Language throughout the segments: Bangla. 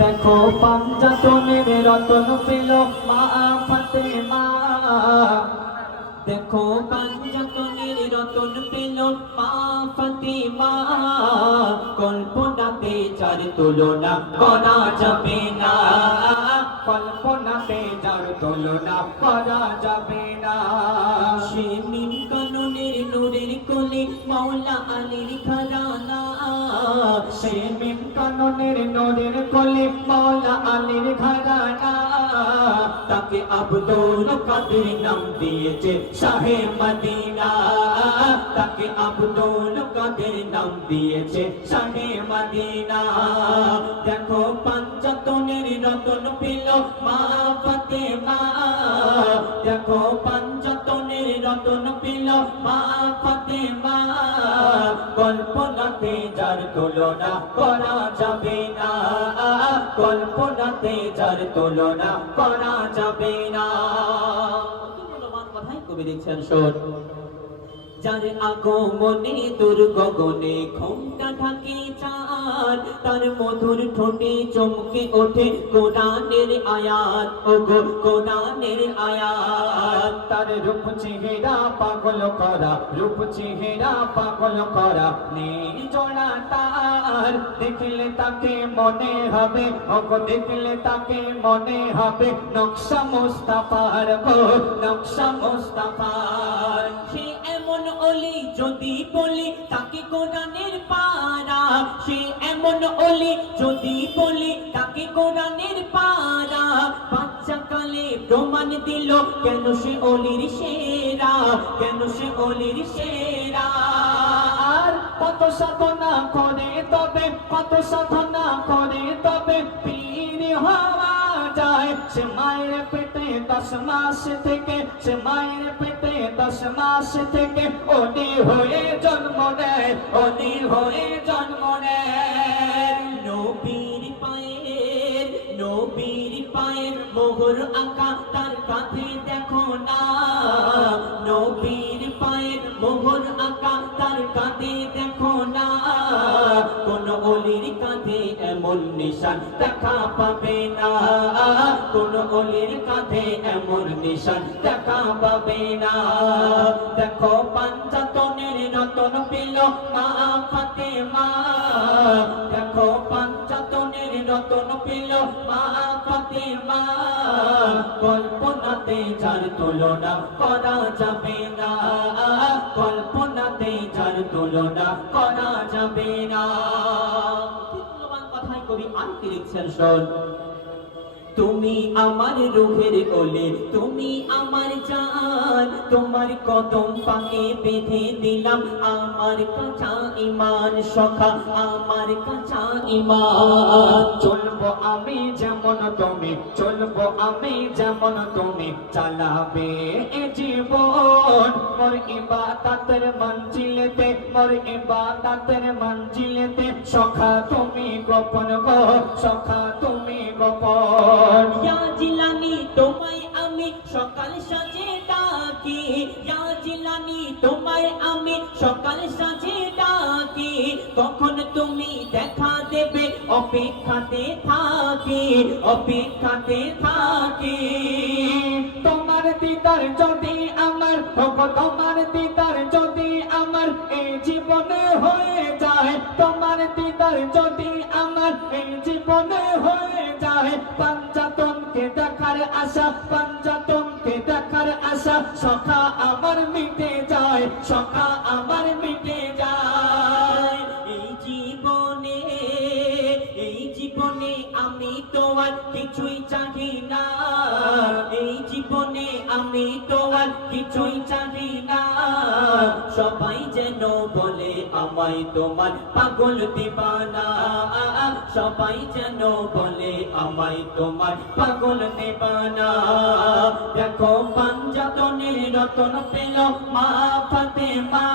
দেখো পাঞ্জাতনের রতন পেল মা ফাতেমা, দেখো পাঞ্জাতনের রতন পেল মা ফাতেমা, কল্পনাতে যার তুলনা করা যাবে না, কল্পনাতে যার তুলনা করা যাবে না। সে মিম কাননের নূরের কোলে মাওলা আলীর ঘরানা, সে মিম কাননের নূরের কোলে মাওলা আলীর ঘরানা, তাকে আব্দুল কাদের নাম দিয়েছে শাহে মদিনা, তাকে আব্দুল কাদের নাম দিয়েছে শাহে মদিনা। দেখো পাঞ্জাতনের রতন পেল মা ফাতেমা, দেখো পাঞ্জাতনের রতন পেল মা ফাতেমা, কল্পনাতে যার তুলনা করা যাবে না, কল্পনাতে যার তুলনা করা যাবে না। মূল্যবান কথাই কবি লিখছেন, শোন। যার আগমনে তোর গগনে ঘোমটা ঢাকে চাঁদ, তার মধুর ঠোঁটে চমকে ওঠে কোরআনের আয়াত, ওগো কোরআনের আয়াত। তার রূপ চেহারা পাগল করা, রূপ চেহারা পাগল করা, নির্জনা তার, দেখলে তাকে মনে হবে, ওগো দেখলে তাকে মনে হবে নকশা মুস্তাফার, গো নকশা মুস্তাফার। সে এমন অলি যদি বলি তাকে কোরআনের পারা, সে এমন অলি যদি বলি তাকে কোরআনের পারা, বাচ্চা কালে প্রমাণ দিল কেন সে অলির সেরা, কেন সে অলির সেরা। আর কত সাধনা করে তবে, কত সাধনা করে তবে পীর হওয়া যায়। সে মায়ের পেটে 10 মাস থেকে, সে মায়ের পেটে 10 মাস থেকে অলি হয়ে জন্ম নেয়, অলি হয়ে জন্ম নেয়। নবীর পায়ের, নবীর পায়ের মোহর আঁকা তার কাঁধে দেখো না, নবীর পায়ের মোহর আঁকা তার কাঁধে দেখো না, কোন অলির কাঁধে এমন নিশান দেখা পাবে না, কোন অলির কাঁধে এমন নিশান দেখা পাবে না। দেখো পাঞ্জাতনের রতন পেল মা ফাতেমা, দেখো পাঞ্জাতনের রতন পেল মা ফাতেমা, কল্পনাতে যার তুলনা করা যাবে না, কল্পনাতে যার তুলনা করা যাবে না। মূল্যবান কথাই কবি আনতে লিখছেন, শোন। তুমি আমার রূহের ওলে, তুমি আমার জান, তোমার কদম পাকে বেঁধে দিলাম আমার কাঁচা ঈমান, সখা আমার কাঁচা ঈমান। চলবো আমি যেমন তুমি, চলবো আমি যেমন তুমি, চালাবে এ জীবন মোর ইবাদতের মঞ্জিলেতে, মোর ইবাদতের মঞ্জিলেতে, সখা তুমি গোপন গো, সখা তুমি গোপন। ইয়া জিলানি তোমায় আমি সকাল সাজে ডাকি, ইয়া জিলানি তোমায় আমি সকাল সাজে ডাকি, কখন তুমি দেখা দেবে অপেক্ষাতে থাকি, অপেক্ষাতে থাকি। তোমার দিদার যদি আমার, তোমার দিদার যদি আমার এই জীবনে হয়ে যায়, তোমার দিদার যদি আমার এই জীবনে হয়ে যায়, পাঞ্জাতনকে দেখার আশা, পাঞ্জাতনকে দেখার আশা, সখা আমার মিটে যায়, সখা আমার মিটে যায়। এই জীবনে, এই জীবনে আমি তো আর কিছুই চাহি না, এই জীবনে আমি তো আর কিছুই চাহি না, সবাই যেন বলে আমায় তোমার পাগল দিবানা, সবাই যেন বলে আমায় তোমার পাগল দিবানা। দেখো পাঞ্জাতনের রতন পেল মা ফাতেমা,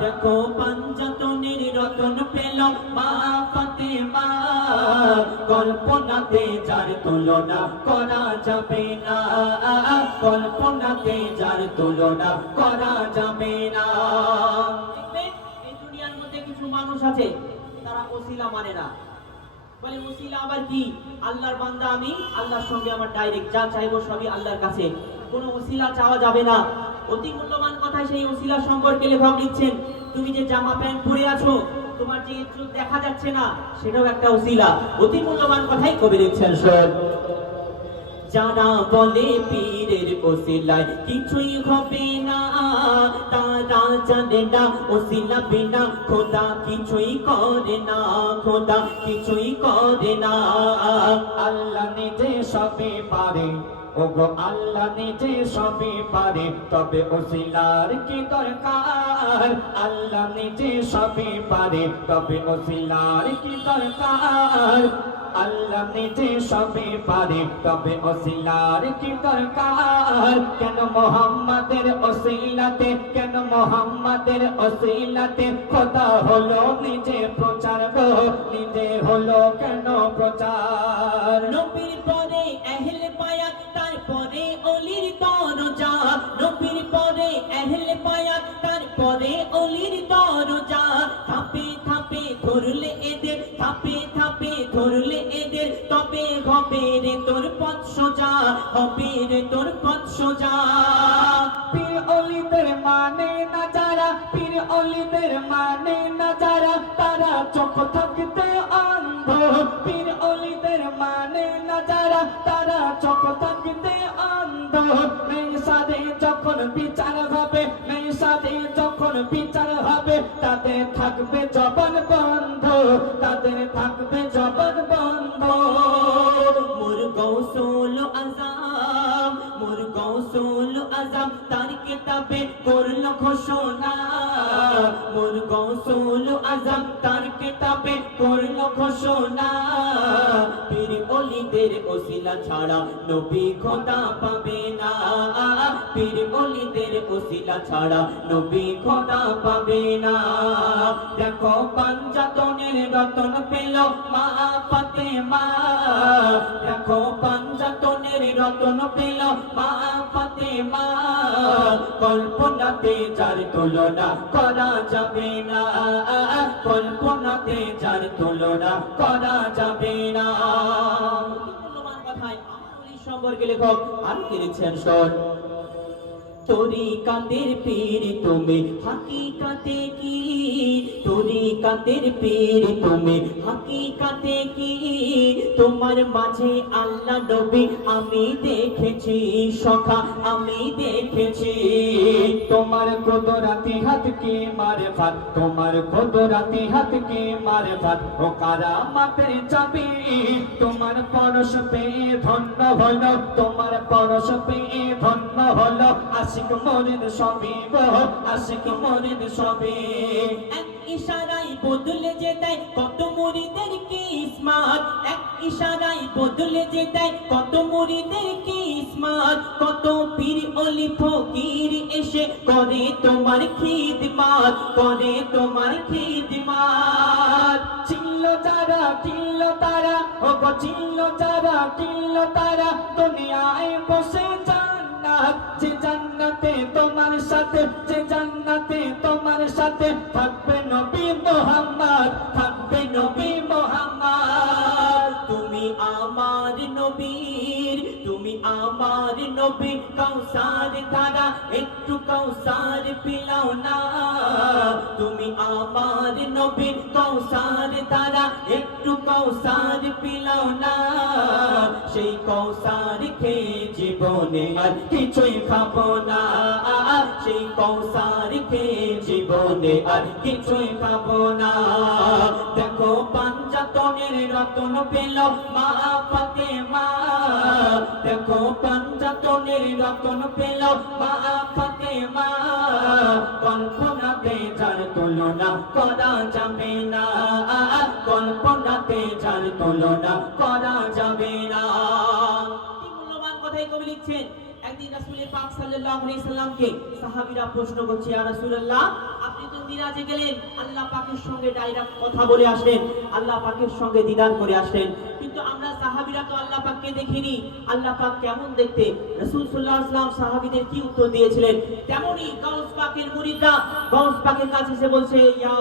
দেখো পাঞ্জাতনের রতন পেল মা ফাতেমা, কল্পনাতে যার তুলনা করা যাবে না, কল্পনাতে যার তুলনা করা যাবে না। এই দুনিয়ার মধ্যে কিছু মানুষ আছে তারা ওসিলা মানে না, বলে ওসিলা আবার কি? আল্লাহর বান্দা আমি, আল্লাহর সঙ্গে আমার ডাইরেক্ট যা চাইবো সবই আল্লাহর কাছে, কোনো ওসিলা চাওয়া যাবে না। অতি মূল্যবান কথা সেই ওসিলা সম্পর্কে লেখক লিখছেন, তুমি যে জামা প্যান্ট পরে আছো, তোমার যে ইজ্জত দেখা যাচ্ছে না, সেটাও একটা ওসিলা। অতি মূল্যবান কথাই কবি লিখছেন, শোন। যারা বলে পীরের ওসিলায় কিছুই হবে না, তারা জানে না ওসিলা বিনা খোদা কিছুই করে না, খোদা কিছুই করে না। আল্লাহ নিজে সবই পারে, ওগো আল্লাহ নিজে সবই পারে, তবে ওসিলার কি দরকার? আল্লাহ নিজে সবই পারে, তবে ওসিলার কি দরকার? আল্লাহ নিজে সবই পারে, তবে ওসিলার কি দরকার? কেন মোহাম্মদের ওসিলাতে, কেন মোহাম্মদের ওসিলাতে খোদা হলো নিজে প্রচার গো, নিজে হলো কেন প্রচার? নবীর পরে আহলে বায়াত, তারপরে অলির দরজা, নবীর পরে আহলে বায়াত, তারপরে অলির দরজা। থাপে থাপে ধরলে এদের, থাপে থাপে ধরলে এদের, তবে হবে রে তোর পথ সোজা, হবে রে তোর পথ সোজা। পীর অলিদের মানে না যারা, পীর অলিদের মানে না যারা, তারা চোখ থাকতে অন্ধ। পীর অলিদের মানে না যারা, তারা চোখ থাকতে অন্ধ। মেসাদে যখন বিচার হবে, মেসাদে যখন বিচার হবে, তাদের থাকবে জবান বন্ধ, তাদের থাকবে জবান বন্ধ। মোর গৌসুল আজম, মোর গৌসুল আজম তার কিতাবে করল ঘোষণা, মোর গৌসুল আজম তার কিতাবে করল ঘোষণা। পীর ওলিদের ওসিলা ছাড়া নবী খোদা পাবে না, পীর ওলিদের ওসিলা ছাড়া নবী খোদা পাবে না। দেখো পাঞ্জাতনের রতন পেল মা ফাতেমা, দেখো পাঞ্জাতনের রতন পেল মা ফাতেমা। কল্পনাতে যার তুলনা করা যাবে না, কল্পনাতে যার তুলনা করা যাবে না। মূল্যবান কথায় আমার ওলি সম্পর্কে লেখক আর কি লিখছেন, শোন। তরিকাতের পীর তুমি হাকিকাতে কি, তরিকাতের পীর তুমি হাকিকাতে কি? তোমার মাঝে আল্লাহ নবী আমি দেখেছি, সখা আমি দেখেছি। তোমার কুদরতি হাত কি মারফত, তোমার কুদরতি হাত কি মারফত, ও কারামাতের চাবি। তোমার পরশ পেয়ে ধন্য হলো, তোমার পরশ পেয়ে ধন্য হলো। আশিক মরিদ সবই গো, আশিক মরিদ সবই। এক ইশারায় বদলে যে দেয় কত মুরিদের কিসমত, এক ইশারায় বদলে যে দেয় কত মুরিদের কিসমত। কত পীর ওলি ফকির এসে করে তোমার খিদমত, করে তোমার খিদমত। চিল্ল যারা কিল্ল তারা, ও গো চিল্ল যারা কিল্ল তারা, দুনিয়ায় বসে জান্নাত। যে জান্নাতে তোমার সাথে, যে জান্নাতে তোমার সাথে থাকবে নবী মুহাম্মদ, থাকবে নবী মুহাম্মদ। তুমি আমার নবীর, তুমি আমার নবী। কাউসার ধারা একটু কাউসার পিলাও না, তুমি আমার নবী। কাউসার ধারা একটু কাউসার পিলাও না, সেই কাউসার খেয়ে জীবনে আর কিছুই খাবো না, সেই কাউসার খেয়ে জীবনে আর কিছুই খাবো না। দেখো পাঞ্জাতনের রতন পেল মা ফাতেমা, দেখো পাঞ্জাতনের রতন পেল মা ফাতেমা। কল্পনাতে যার তুলনা করা যাবে না, কল্পনাতে যার তুলনা করা যাবে না। মূল্যবান কথাই কবি লিখছেন। একদিন রাসূল পাক সাল্লাল্লাহু আলাইহি সাল্লামকে সাহাবীরা প্রশ্ন করছে, ইয়া রাসূলুল্লাহ আপনি তো মিরাজে গেলেন, আল্লাহ পাকের সঙ্গে ডাইরেক্ট কথা বলে আসলেন, আল্লাহ পাকের সঙ্গে দিদার করে আসলেন, কিন্তু আমরা সাহাবীরা তো আল্লাহ পাককে দেখিনি, আল্লাহ পাক কেমন দেখতে? রাসূল সাল্লাল্লাহু আলাইহি সাল্লাম সাহাবীদের কি উত্তর দিয়েছিলেন? তেমনি গাউস পাকের মুরিদরা গাউস পাকের কাছে এসে বলছে, ইয়া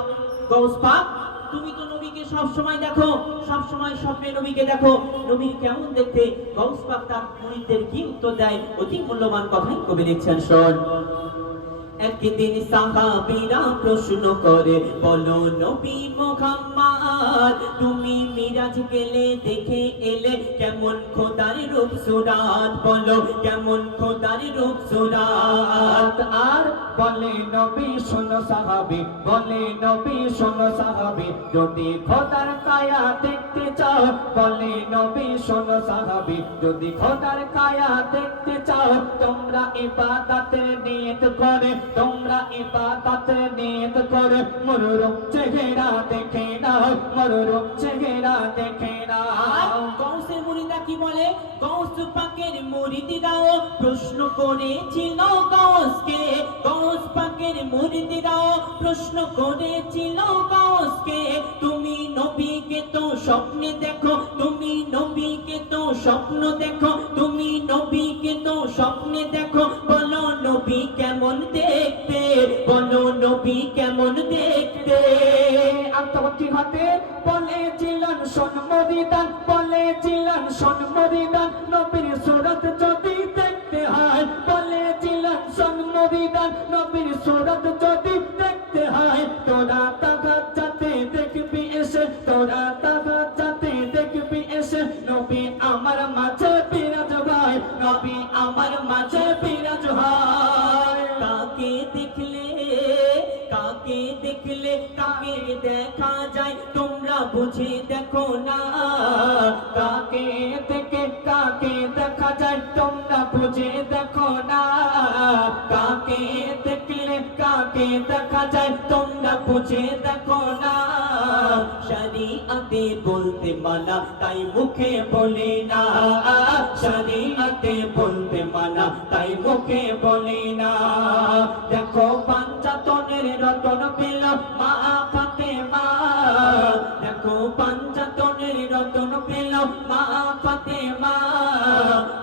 গাউস পাক তুমি তো নবীকে সব সময় দেখো, সব সময় স্বপ্নে নবীকে দেখো, নবীর কেমন দেখতে। গাউস পাক তার মুরিদদের কি উত্তর দেয়, অতি মূল্যবান কথাই কবি লিখছেন, শোন। একদিন সাহাবীরা প্রশ্ন করে, বলো নবী মুহাম্মদ, তুমি মিরাজ গেলে দেখে এলে কেমন খোদার রূপ সুরাত, বলো কেমন খোদার রূপ সুরাত। আর বলে নবী শোনো সাহাবী, বলে নবী শোনো সাহাবী, যদি খোদার কায়া দেখতে চাও, বলে নবী শোনো সাহাবী, যদি খোদার কায়া দেখতে চাও, তোমরা ইবাদতের নিয়ত করে, তোমরা ইবাদতের নিয়ত করে, মনোরম চেহারা দেখে নাও, মনোরম চেহারা দেখে নাও। গাউসের মুরিদরা কি বলে, গাউস পাকের মুরিদরাও প্রশ্ন করেছিল গাউসকে, গাউস পাকের মুরিদরাও প্রশ্ন করেছিল গাউসকে, তুমি নবীকে তো স্বপ্নে দেখো, তুমি নবীকে তো স্বপ্ন দেখো, তুমি নবীকে তো স্বপ্নে দেখো, বলো নবী কেমন দেখতে, বলো নবী কেমন দেখতে। আর তখন কি হাতে বলেছিলেন শোন মুরিদান, বলেছিলেন শোন মুরিদান, নবীর সুরত যদি দেখতে হয়, বলেছিলেন শোন মুরিদান, নবীর সুরত যদি দেখতে হয়, তোরা তাগাজ্জাতে দেখবি এসে, তোরা তাগাজ্জাতে দেখবি এসে, নবী আমার মাঝে বিরাজ হয়, নবী আমার মাঝে বিরাজ হয়। কাকে দেখলে, কাকে দেখলে কাকে দেখা যায়, তোমরা বুঝে দেখো না, কাকে থেকে কাকে দেখা যায়, তোমরা বুঝে দেখো না, কাকে দেখলে কাকে দেখা যায়, তোমরা বুঝে দেখো না। শরীয়তে বলতে মানা তাই মুখে বলে না, শরীয়তে বলতে মানা তাই মুখে বলে না। দেখো পাঞ্জাতনের রতন পেল মা ফাতেমা, দেখো পাঞ্জাতনের রতন পেল মা ফাতেমা,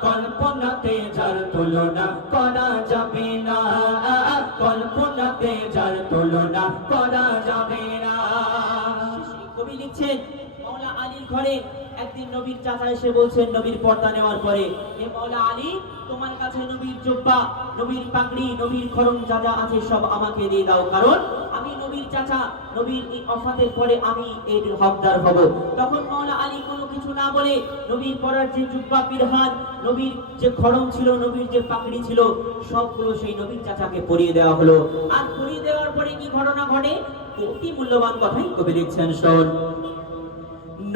কল্পনাতে যার তুলনা করা যাবে না, কল্পনাতে যার তুলনা করা যাবে না। কবি লিখছেন, মাওলা আলীর ঘরে একদিন নবীর চাচা এসে বলছেন, নবীর পর্দা নেওয়ার পরে, এ মাওলা আলী, তোমার কাছে নবীর জুব্বা, নবীর পাগড়ি, নবীর খড়ম যা যা আছে সব আমাকে দিয়ে দাও, কারণ আমি নবীর চাচা, নবীর এই ওফাতের পরে আমি এর হকদার হব। তখন মাওলা আলী কোনো কিছু না বলে নবীর পরার যে জুব্বা পিরহান, নবীর যে খড়ম ছিল, নবীর যে পাগড়ি ছিল, সবগুলো সেই নবীর চাচাকে পরিয়ে দেওয়া হলো। আর পরিয়ে দেওয়ার পরে কি ঘটনা ঘটে, অতি মূল্যবান কথাই কবি লিখছেন, শোন।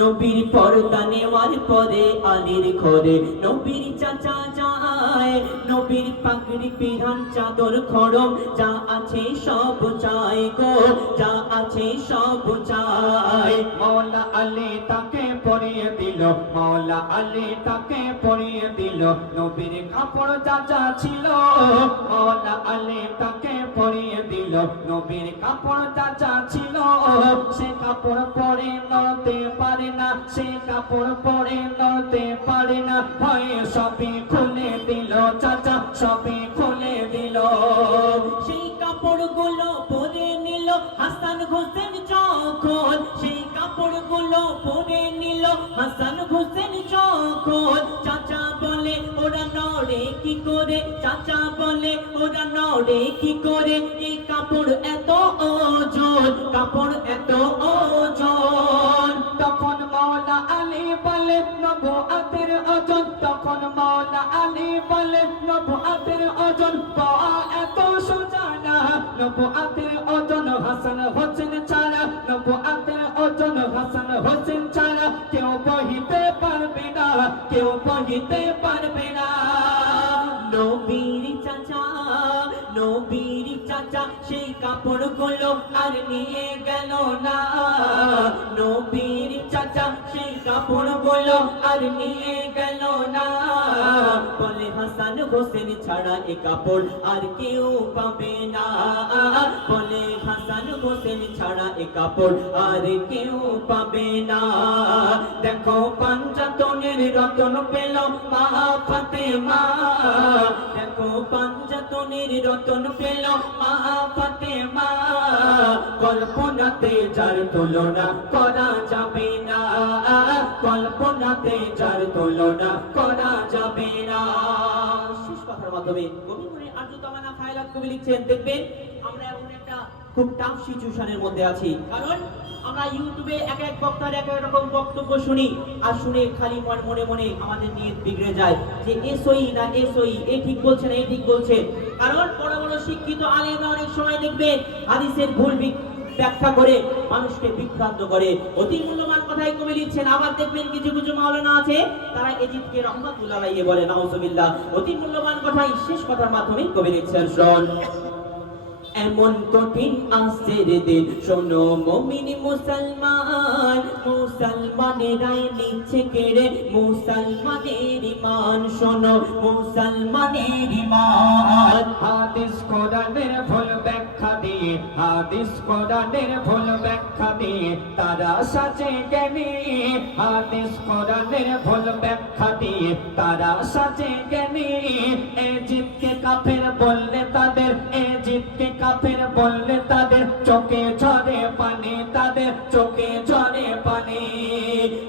নবীর পর্দা নেওয়ার পরে আলীর ঘরে নবীর চাচা যায়, নবীর পাগড়ি পিরান চাদর খড়ম যা আছে সব চাই গো, যা আছে সব চাই। মৌলা আলী তাকে পরিয়ে দিল, মৌলা আলী তাকে পরিয়ে দিল, নবীর কাপড় যা যা ছিল, মৌলা আলী তাকে পরিয়ে দিল, নবীর কাপড় যা যা ছিল, সে কাপড় পরে নতে পারে না, সে কাপড় পরে নতে পারে না, ভয়ে সবই খুলে দিল চাচা, সবই খুলে দিল। সেই কাপড়গুলো পরে নিল হাসান হোসেন যখন, সেই কাপড়গুলো পরে নিল হাসান হোসেন যখন, চাচা বলে ওরা নড়ে কি করে, চাচা বলে ওরা নড়ে কি করে, এই কাপড় এত ওজন, কাপড় এত ওজন। তখন মৌলা আলী বলে নবুয়তের ওজন, তখন মৌলা আলী বলে নবুয়তের ওজন পাওয়া এত সোজা না, নবুয়তের ওজন হাসান হোসেন ছাড়া, নবুয়তের ওজন হাসান হোসেন ছাড়া কেউ বহিতে পারবে না, কেউ বহিতে পারবে না। নবীর চাচা, নবীর চাচা সেই কাপড়গুলো আর নিয়ে গেল না, নবীর চাচা সেই কাপড়গুলো আর নিয়ে গেল না, বলে হাসান হোসেন ছাড়া এ কাপড় আর কেউ পাবে না, বলে হাসান হোসেন ছাড়া এ কাপড় আর কেউ পাবে না। দেখো পাঞ্জাতনের রতন পেল মা ফাতেমা, দেখো দেখো পাঞ্জাতনের রতন পেল মা ফাতেমা, কল্পনাতে যার তুলনা করা যাবে না, কল্পনাতে যার তুলনা করা যাবে না। শেষ কথার মাধ্যমে কবি মনে আরজু তামান্না খায়রাত কবি লিখছেন, দেখবেন আমরা এমন একটা খুব টাফ সিচুয়েশনের মধ্যে আছি, কারণ আমরা ইউটিউবে এক এক বক্তার এক এক রকম বক্তব্য শুনি, আর শুনে খালি মনে মনে আমাদের নিয়ত বিগড়ে যায় যে এসই না এসই, এ ঠিক বলছে না এ ঠিক বলছে। কারণ বড় বড় শিক্ষিত আলেমরা অনেক সময় দেখবেন হাদিসের ভুল ব্যাখ্যা করে মানুষকে বিভ্রান্ত করে, অতি মূল্যবান কথাই কবি লিখছেন। আবার দেখবেন কিছু কিছু মাওলানা আছে তারা এজিদকে রহমাতুল্লাহ আলাইহি বলে, নাউজুবিল্লাহ। অতি মূল্যবান কথাই শেষ কথার মাধ্যমে কবি লিখছেন, শোন এমন কঠিন আসের দিন, শোনো মুমিন মুসলমান, মুসলমানেরাই নিচ্ছে কেড়ে মুসলমানের ঈমান, শোনো মুসলমানের ঈমান। হাদিস কোরআনের ভুল ব্যাখ্যা দিয়ে, হাদিস কোরআনের ভুল ব্যাখ্যা দিয়ে তারা সাজে জ্ঞানী, হাদিস কোরআনের ভুল ব্যাখ্যা দিয়ে তারা সাজে জ্ঞানী। এজিদকে কাফের বললে তাদের, এজিদকে কাফের বললে তাদের চোখে ঝরে পানি, তাদের চোখে ঝরে পানি।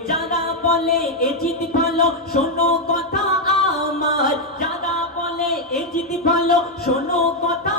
যারা বলে এজিদ ভালো শোনো কথা আমার, যারা বলে এজিদ ভালো শোনো কথা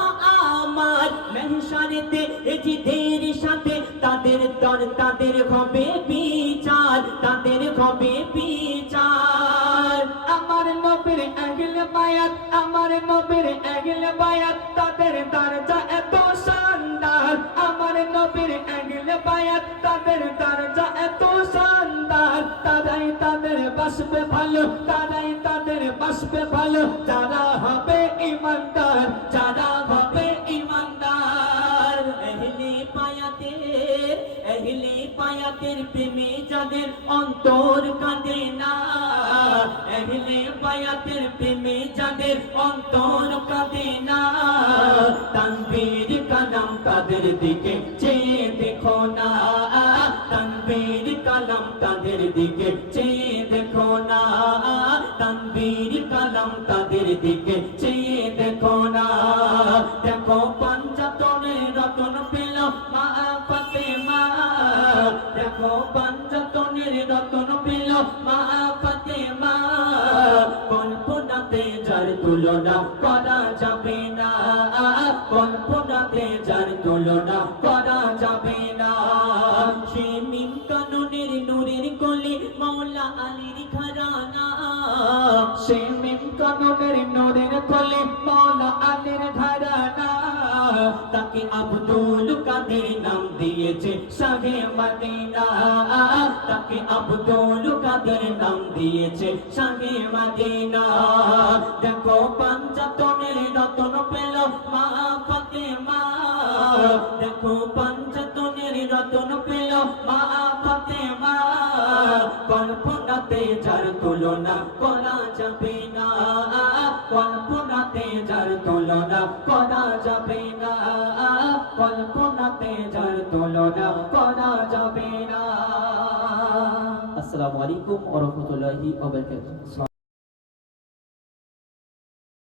আমার, মেহশারেতে এজিদের সাথে তাদের দর, তাদের হবে বিচার, তাদের হবে বিচার। আমার নবীর আগলে বায়াত, আমার নবীর আগলে বায়াত, তাদের দরজা এত শানদার, আমার নবীর আগলে বায়াত, তাদের দরজা এত শানদার। তারাই তাদের বাসবে ভালো, তারাই তাদের বাসবে ভালো, যারা হবে ঈমানদার, যারা হবে ঈমানদার। এহলে পায়াতের, এহলে পায়াতের প্রেমে যাদের অন্তর কাঁদে না, এহলে পায়াতের প্রেমে যাদের অন্তর কাঁদে না, তানবীর কালাম তাদের দিকে চেয়ে দেখো না, তানবীর কালাম তাদের দিকে চেয়ে দেখো না, তানবীর কালাম তাদের দিকে চেয়ে দেখো না। দেখো পাঞ্জাতনের রতন পেল মা ফাতেমা, দেখো পাঞ্জাতনের রতন পেল মা ফাতেমা, কল্পনাতে যার তুলনা করা যাবে না, কল্পনাতে যার তুলনা করা যাবে না। সে মিম কাননের নূরের কলি মাওলা আলীর ঘরানা, সে মিম কাননের নূরের কলি মাওলা আলীর ঘরানা। তাকে আব্দুল কাদের নাম দিয়েছে শাহে মদিনা, তাকে আব্দুল কাদের নাম দিয়েছে শাহে মদিনা। দেখো পাঞ্জাতনের রতন পেল মা ফাতেমা, দেখো পাঞ্জাতনের রতন পেল মা ফাতেমা, কল্পনাতে যার তুলনা করা যাবে না, কল্পনাতে যার তুলনা করা যাবে না, কল্পনাতে যার তুলনা করা যাবে না। আসসালামু আলাইকুম ওয়া রাহমাতুল্লাহি ওয়া বারাকাতুহু।